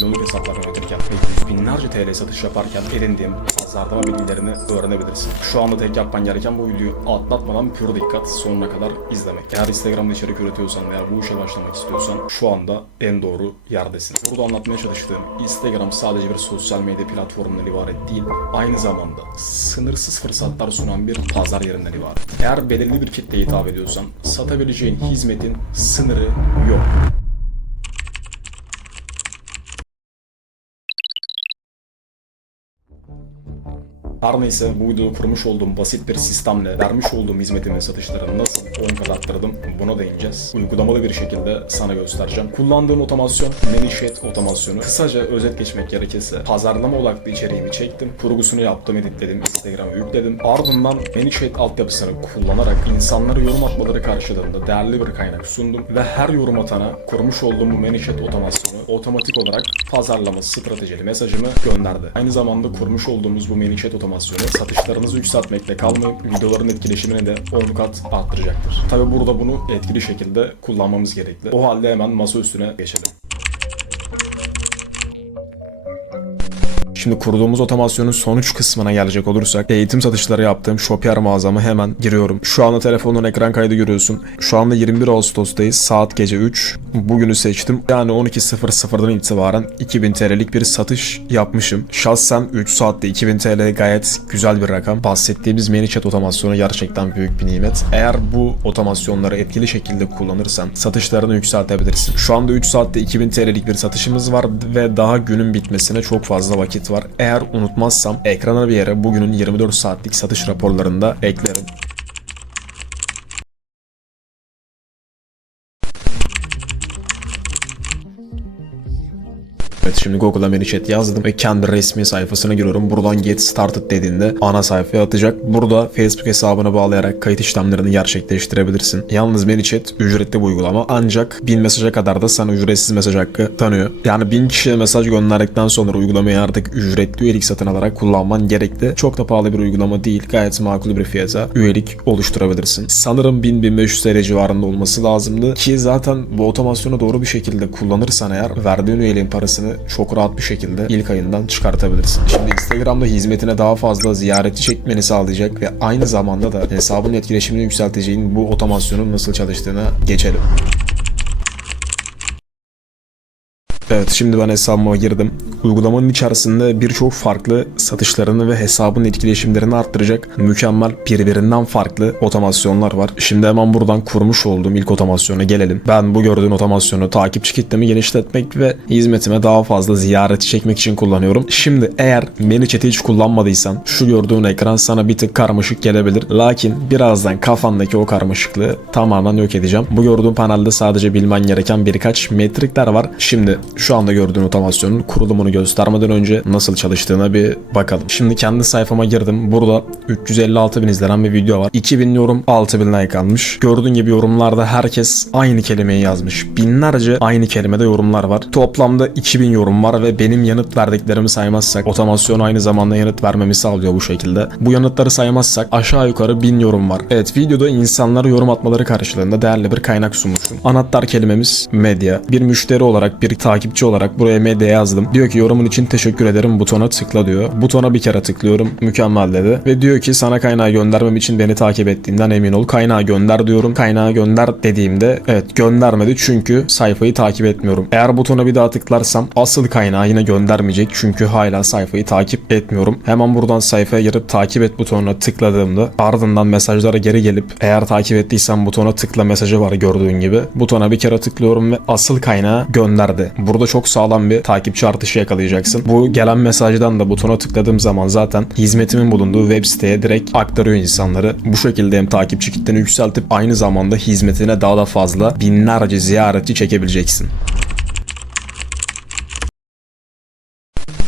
milyonluk hesaplar yönetirken ve yüz binlerce TL satış yaparken edindiğim pazarlama bilgilerini öğrenebilirsin. Şu anda tek yapman gereken bu videoyu atlatmadan pür dikkat sonuna kadar izlemek. Eğer Instagram'da içerik üretiyorsan veya bu işe başlamak istiyorsan şu anda en doğru yerdesin. Burada anlatmaya çalıştığım Instagram sadece bir sosyal medya platformundan ibaret değil, aynı zamanda sınırsız fırsatlar sunan bir pazar yerinden ibaret. Eğer belirli bir kitleye hitap ediyorsan satabileceğin hizmetin sınırı yok. Her neyse bu videoda kurmuş olduğum basit bir sistemle vermiş olduğum hizmetin ve satışları nasıl 10 kat arttırdım buna değineceğiz. Uygulamalı bir şekilde sana göstereceğim. Kullandığım otomasyon ManyChat otomasyonu. Kısaca özet geçmek gerekirse pazarlama odaklı içeriğimi çektim. Kurgusunu yaptım, editledim, Instagram'a yükledim. Ardından ManyChat altyapısını kullanarak insanlara yorum atmaları karşılığında değerli bir kaynak sundum ve her yorum atana kurmuş olduğum bu ManyChat otomasyonu otomatik olarak pazarlama stratejili mesajımı gönderdi. Aynı zamanda kurmuş olduğumuz bu ManyChat otomasyonu satışlarınızı yükseltmekle kalmayıp videoların etkileşimini de 10 kat arttıracaktır. Tabi burada bunu etkili şekilde kullanmamız gerekli. O halde hemen masa üstüne geçelim. Şimdi kurduğumuz otomasyonun sonuç kısmına gelecek olursak eğitim satışları yaptığım Shopier mağazama hemen giriyorum. Şu anda telefonun ekran kaydı görüyorsun. Şu anda 21 Ağustos'tayız. Saat gece 3. Bugünü seçtim. Yani 12.00'dan itibaren 2000 TL'lik bir satış yapmışım. Şahsen 3 saatte 2000 TL gayet güzel bir rakam. Bahsettiğimiz ManyChat otomasyonu gerçekten büyük bir nimet. Eğer bu otomasyonları etkili şekilde kullanırsan satışlarını yükseltebilirsin. Şu anda 3 saatte 2000 TL'lik bir satışımız var ve daha günün bitmesine çok fazla vakit var. Eğer unutmazsam ekrana bir yere bugünün 24 saatlik satış raporlarında eklerim. Evet şimdi Google'a ManyChat yazdım ve kendi resmi sayfasına giriyorum. Buradan Get Started dediğinde ana sayfaya atacak. Burada Facebook hesabına bağlayarak kayıt işlemlerini gerçekleştirebilirsin. Yalnız ManyChat ücretli bir uygulama ancak 1000 mesaja kadar da sana ücretsiz mesaj hakkı tanıyor. Yani 1000 kişiye mesaj gönderdikten sonra uygulamayı artık ücretli üyelik satın alarak kullanman gerekli. Çok da pahalı bir uygulama değil. Gayet makul bir fiyata üyelik oluşturabilirsin. Sanırım 1000-1500 TL civarında olması lazımdı ki zaten bu otomasyonu doğru bir şekilde kullanırsan eğer verdiğin üyeliğin parasını çok rahat bir şekilde ilk ayından çıkartabilirsin. Şimdi Instagram'da hizmetine daha fazla ziyaretçi çekmeni sağlayacak ve aynı zamanda da hesabın etkileşimini yükselteceğin bu otomasyonun nasıl çalıştığına geçelim. Evet şimdi ben hesabıma girdim. Uygulamanın içerisinde birçok farklı satışlarını ve hesabın etkileşimlerini arttıracak mükemmel birbirinden farklı otomasyonlar var. Şimdi hemen buradan kurmuş olduğum ilk otomasyona gelelim. Ben bu gördüğün otomasyonu takipçi kitlemi genişletmek ve hizmetime daha fazla ziyaretçi çekmek için kullanıyorum. Şimdi eğer ManyChat'i hiç kullanmadıysan şu gördüğün ekran sana bir tık karmaşık gelebilir. Lakin birazdan kafandaki o karmaşıklığı tamamen yok edeceğim. Bu gördüğün panelde sadece bilmen gereken birkaç metrikler var. Şimdi şu anda gördüğün otomasyonun kurulumunu göstermeden önce nasıl çalıştığına bir bakalım. Şimdi kendi sayfama girdim. Burada 356 bin izlenen bir video var. 2000 yorum 6000 like almış. Gördüğün gibi yorumlarda herkes aynı kelimeyi yazmış. Binlerce aynı kelimede yorumlar var. Toplamda 2000 yorum var ve benim yanıt verdiklerimi saymazsak otomasyon aynı zamanda yanıt vermemi sağlıyor bu şekilde. Bu yanıtları saymazsak aşağı yukarı 1000 yorum var. Evet videoda insanlara yorum atmaları karşılığında değerli bir kaynak sunmuşum. Anahtar kelimemiz medya. Bir müşteri olarak, bir takipçi olarak buraya medya yazdım. Diyor ki yorumun için teşekkür ederim butona tıkla diyor. Butona bir kere tıklıyorum. Mükemmel dedi. Ve diyor ki sana kaynağı göndermem için beni takip ettiğinden emin ol. Kaynağı gönder diyorum. Kaynağı gönder dediğimde evet göndermedi çünkü sayfayı takip etmiyorum. Eğer butona bir daha tıklarsam asıl kaynağı yine göndermeyecek çünkü hala sayfayı takip etmiyorum. Hemen buradan sayfaya girip takip et butonuna tıkladığımda ardından mesajlara geri gelip eğer takip ettiysen butona tıkla mesajı var gördüğün gibi. Butona bir kere tıklıyorum ve asıl kaynağı gönderdi. Burada çok sağlam bir takipçi artışı yakalayacaksın. Bu gelen mesajdan da butona tıkladığım zaman zaten hizmetimin bulunduğu web siteye direkt aktarıyor insanları. Bu şekilde hem takipçi kitleni yükseltip aynı zamanda hizmetine daha da fazla binlerce ziyaretçi çekebileceksin.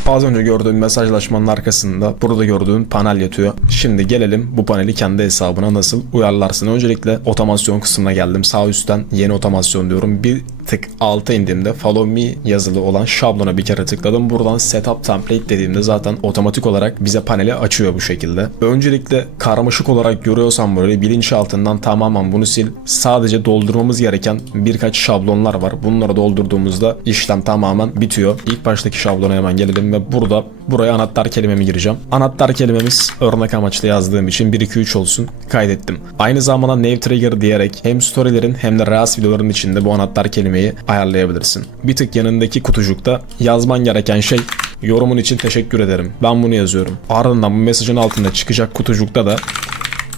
Az önce gördüğün mesajlaşmanın arkasında burada gördüğün panel yatıyor. Şimdi gelelim bu paneli kendi hesabına nasıl uyarlarsın. Öncelikle otomasyon kısmına geldim. Sağ üstten yeni otomasyon diyorum. Bir tık alta indiğimde follow me yazılı olan şablona bir kere tıkladım. Buradan setup template dediğimde zaten otomatik olarak bize paneli açıyor bu şekilde. Öncelikle karmaşık olarak görüyorsan böyle bilinçaltından tamamen bunu sil. Sadece doldurmamız gereken birkaç şablonlar var. Bunları doldurduğumuzda işlem tamamen bitiyor. İlk baştaki şablona hemen gelelim ve burada buraya anahtar kelimemi gireceğim. Anahtar kelimemiz örnek amaçlı yazdığım için 1 2 3 olsun kaydettim. Aynı zamanda Nave Trigger diyerek hem storylerin hem de Reels videoların içinde bu anahtar kelimeyi ayarlayabilirsin. Bir tık yanındaki kutucukta yazman gereken şey Yorumun için teşekkür ederim. Ben bunu yazıyorum. Ardından bu mesajın altında çıkacak kutucukta da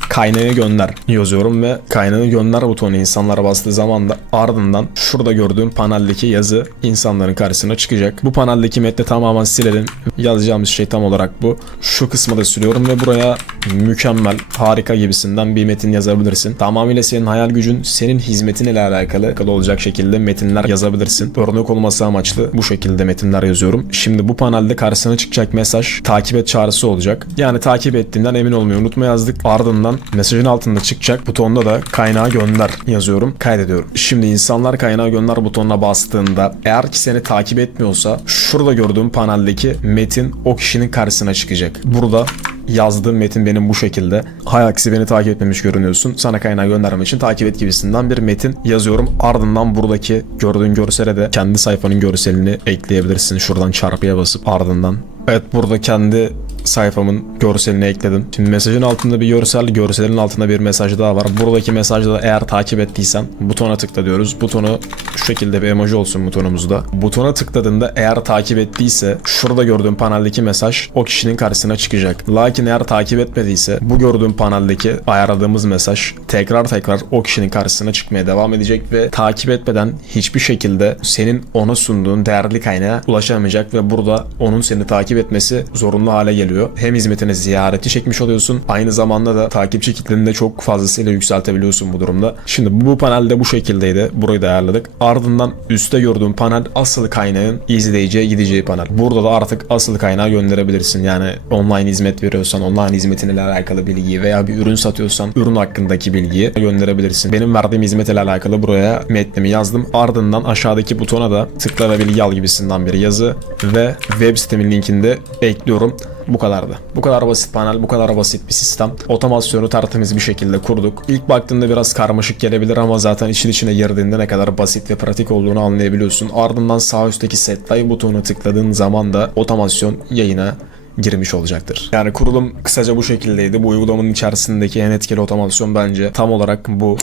kaynağı gönder yazıyorum ve kaynağı gönder butonu insanlara bastığı zaman da ardından şurada gördüğüm paneldeki yazı insanların karşısına çıkacak. Bu paneldeki metni tamamen silelim. Yazacağımız şey tam olarak bu. Şu kısmı da siliyorum ve buraya mükemmel, harika gibisinden bir metin yazabilirsin. Tamamıyla senin hayal gücün, senin hizmetin ile alakalı olacak şekilde metinler yazabilirsin. Örnek olması amaçlı bu şekilde metinler yazıyorum. Şimdi bu panelde karşısına çıkacak mesaj takip et çağrısı olacak. Yani takip ettiğinden emin olmayı unutma yazdık. Ardından mesajın altında çıkacak butonda da kaynağı gönder yazıyorum. Kaydediyorum. Şimdi insanlar kaynağı gönder butonuna bastığında eğer ki seni takip etmiyorsa şurada gördüğüm paneldeki metin o kişinin karşısına çıkacak. Burada yazdığım metin benim bu şekilde. Hay aksi beni takip etmemiş görünüyorsun. Sana kaynağı göndermek için takip et gibisinden bir metin yazıyorum. Ardından buradaki gördüğün görsele de kendi sayfanın görselini ekleyebilirsin. Şuradan çarpıya basıp ardından. Evet burada kendi sayfamın görselini ekledim. Şimdi mesajın altında bir görsel, görselin altında bir mesaj daha var. Buradaki mesajda da eğer takip ettiysen butona tıkla diyoruz. Butonu şu şekilde bir emoji olsun butonumuzda. Butona tıkladığında eğer takip ettiyse şurada gördüğün paneldeki mesaj o kişinin karşısına çıkacak. Lakin eğer takip etmediyse bu gördüğün paneldeki ayarladığımız mesaj tekrar tekrar o kişinin karşısına çıkmaya devam edecek ve takip etmeden hiçbir şekilde senin ona sunduğun değerli kaynağa ulaşamayacak ve burada onun seni takip etmesi zorunlu hale geliyor. Hem hizmetine ziyaretçi çekmiş oluyorsun aynı zamanda da takipçi kitleni de çok fazlasıyla yükseltebiliyorsun bu durumda. Şimdi bu panelde bu şekildeydi. Burayı da ayarladık. Ardından üstte gördüğüm panel asıl kaynağın izleyiciye gideceği panel. Burada da artık asıl kaynağı gönderebilirsin. Yani online hizmet veriyorsan online hizmetinle alakalı bilgiyi veya bir ürün satıyorsan ürün hakkındaki bilgiyi gönderebilirsin. Benim verdiğim hizmetle alakalı buraya metnimi yazdım. Ardından aşağıdaki butona da tıkla ve bilgi al gibisinden bir yazı ve web sitemin linkini de ekliyorum. Bu kadardı. Bu kadar basit panel, bu kadar basit bir sistem. Otomasyonu tertemiz bir şekilde kurduk. İlk baktığında biraz karmaşık gelebilir ama zaten için içine girdiğinde ne kadar basit ve pratik olduğunu anlayabiliyorsun. Ardından sağ üstteki set butonuna tıkladığın zaman da otomasyon yayına girmiş olacaktır. Yani kurulum kısaca bu şekildeydi. Bu uygulamanın içerisindeki en etkili otomasyon bence tam olarak bu.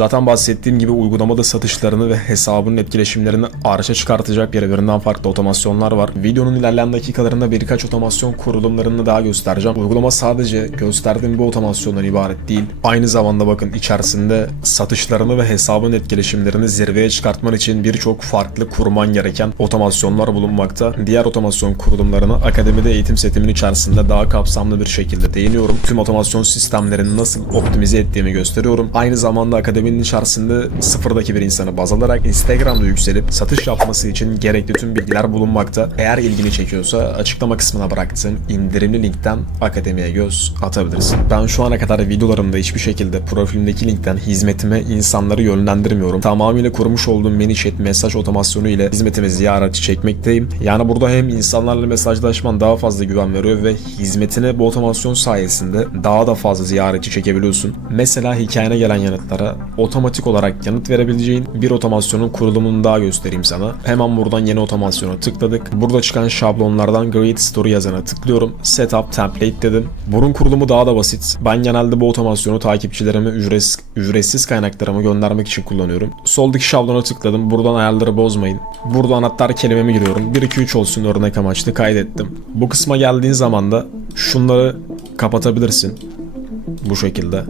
Zaten bahsettiğim gibi uygulamada satışlarını ve hesabının etkileşimlerini arşa çıkartacak birbirinden farklı otomasyonlar var. Videonun ilerleyen dakikalarında birkaç otomasyon kurulumlarını daha göstereceğim. Uygulama sadece gösterdiğim bu otomasyondan ibaret değil. Aynı zamanda bakın içerisinde satışlarını ve hesabın etkileşimlerini zirveye çıkartman için birçok farklı kurman gereken otomasyonlar bulunmakta. Diğer otomasyon kurulumlarını akademide eğitim setimin içerisinde daha kapsamlı bir şekilde değiniyorum. Tüm otomasyon sistemlerini nasıl optimize ettiğimi gösteriyorum. Aynı zamanda akademi akademinin içerisinde sıfırdaki bir insanı baz alarak Instagram'da yükselip satış yapması için gerekli tüm bilgiler bulunmakta. Eğer ilgini çekiyorsa açıklama kısmına bıraktığım indirimli linkten akademiye göz atabilirsin. Ben şu ana kadar videolarımda hiçbir şekilde profilimdeki linkten hizmetime insanları yönlendirmiyorum. Tamamıyla kurmuş olduğum ManyChat mesaj otomasyonu ile hizmetime ziyaretçi çekmekteyim. Yani burada hem insanlarla mesajlaşman daha fazla güven veriyor ve hizmetine bu otomasyon sayesinde daha da fazla ziyaretçi çekebiliyorsun. Mesela hikayene gelen yanıtlara otomatik olarak yanıt verebileceğin bir otomasyonun kurulumunu daha göstereyim sana. Hemen buradan yeni otomasyona tıkladık. Burada çıkan şablonlardan Create Story yazana tıklıyorum. Setup Template dedim. Bunun kurulumu daha da basit. Ben genelde bu otomasyonu takipçilerime ücretsiz, ücretsiz kaynaklarımı göndermek için kullanıyorum. Soldaki şablona tıkladım. Buradan ayarları bozmayın. Burada anahtar kelimemi giriyorum. 1 2 3 olsun örnek amaçlı kaydettim. Bu kısma geldiğin zaman da şunları kapatabilirsin. Bu şekilde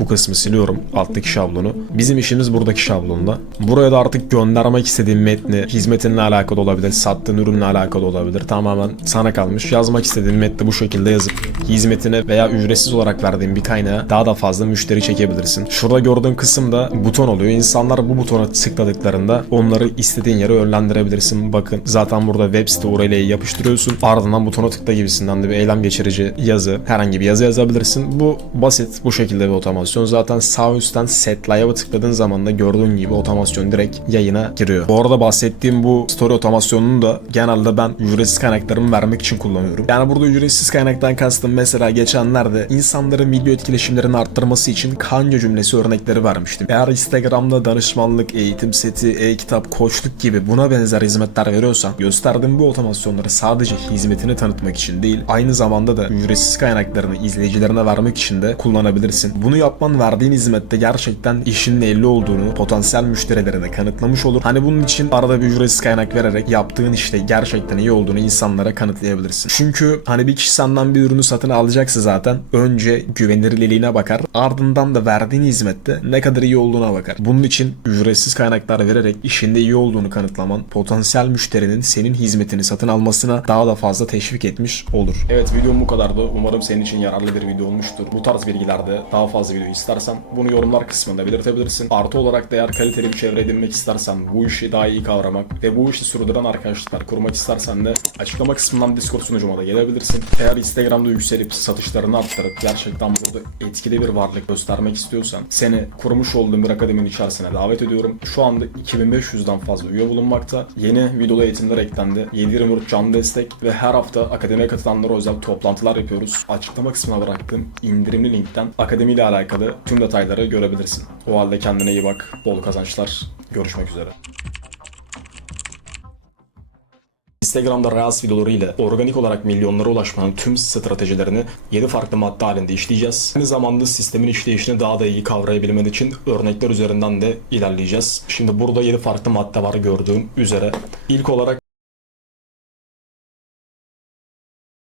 bu kısmı siliyorum alttaki şablonu. Bizim işimiz buradaki şablonda. Buraya da artık göndermek istediğin metni hizmetinle alakalı olabilir, sattığın ürünle alakalı olabilir. Tamamen sana kalmış. Yazmak istediğin metni bu şekilde yazıp hizmetine veya ücretsiz olarak verdiğin bir kaynağa daha da fazla müşteri çekebilirsin. Şurada gördüğün kısımda buton oluyor. İnsanlar bu butona tıkladıklarında onları istediğin yere yönlendirebilirsin. Bakın zaten burada web site URL'yi yapıştırıyorsun. Ardından butona tıkla gibisinden de bir eylem geçirici yazı, herhangi bir yazı yazabilirsin. Bu basit bu şekilde bir otomasyon otomasyon zaten sağ üstten set live'a tıkladığın zaman da gördüğün gibi otomasyon direkt yayına giriyor. Bu arada bahsettiğim bu story otomasyonunu da genelde ben ücretsiz kaynaklarımı vermek için kullanıyorum. Yani burada ücretsiz kaynaktan kastım mesela geçenlerde insanların video etkileşimlerini arttırması için kanca cümlesi örnekleri vermiştim. Eğer Instagram'da danışmanlık, eğitim seti, e-kitap, koçluk gibi buna benzer hizmetler veriyorsan gösterdiğim bu otomasyonları sadece hizmetini tanıtmak için değil aynı zamanda da ücretsiz kaynaklarını izleyicilerine vermek için de kullanabilirsin. Bunu yapman verdiğin hizmette gerçekten işinin elli olduğunu potansiyel müşterilerine kanıtlamış olur. Hani bunun için arada bir ücretsiz kaynak vererek yaptığın işte gerçekten iyi olduğunu insanlara kanıtlayabilirsin. Çünkü hani bir kişi senden bir ürünü satın alacaksa zaten önce güvenilirliğine bakar ardından da verdiğin hizmette ne kadar iyi olduğuna bakar. Bunun için ücretsiz kaynaklar vererek işinde iyi olduğunu kanıtlaman potansiyel müşterinin senin hizmetini satın almasına daha da fazla teşvik etmiş olur. Evet videom bu kadardı. Umarım senin için yararlı bir video olmuştur. Bu tarz bilgilerde daha fazla video istersen bunu yorumlar kısmında belirtebilirsin. Artı olarak da eğer kaliteli bir çevre edinmek istersen, bu işi daha iyi kavramak ve bu işi sürdüren arkadaşlıklar kurmak istersen de açıklama kısmından Discord sunucuma da gelebilirsin. Eğer Instagram'da yükselip satışlarını arttırıp gerçekten burada etkili bir varlık göstermek istiyorsan seni kurmuş olduğum bir akademinin içerisine davet ediyorum. Şu anda 2500'den fazla üye bulunmakta. Yeni videolu eğitimler eklendi. 7-24 canlı destek ve her hafta akademiye katılanlara özel toplantılar yapıyoruz. Açıklama kısmına bıraktığım indirimli linkten akademiyle alakalı tüm detayları görebilirsin. O halde kendine iyi bak. Bol kazançlar. Görüşmek üzere. Instagram'da Reels videoları ile organik olarak milyonlara ulaşmanın tüm stratejilerini 7 farklı madde halinde işleyeceğiz. Aynı zamanda sistemin işleyişini daha da iyi kavrayabilmen için örnekler üzerinden de ilerleyeceğiz. Şimdi burada 7 farklı madde var gördüğün üzere. İlk olarak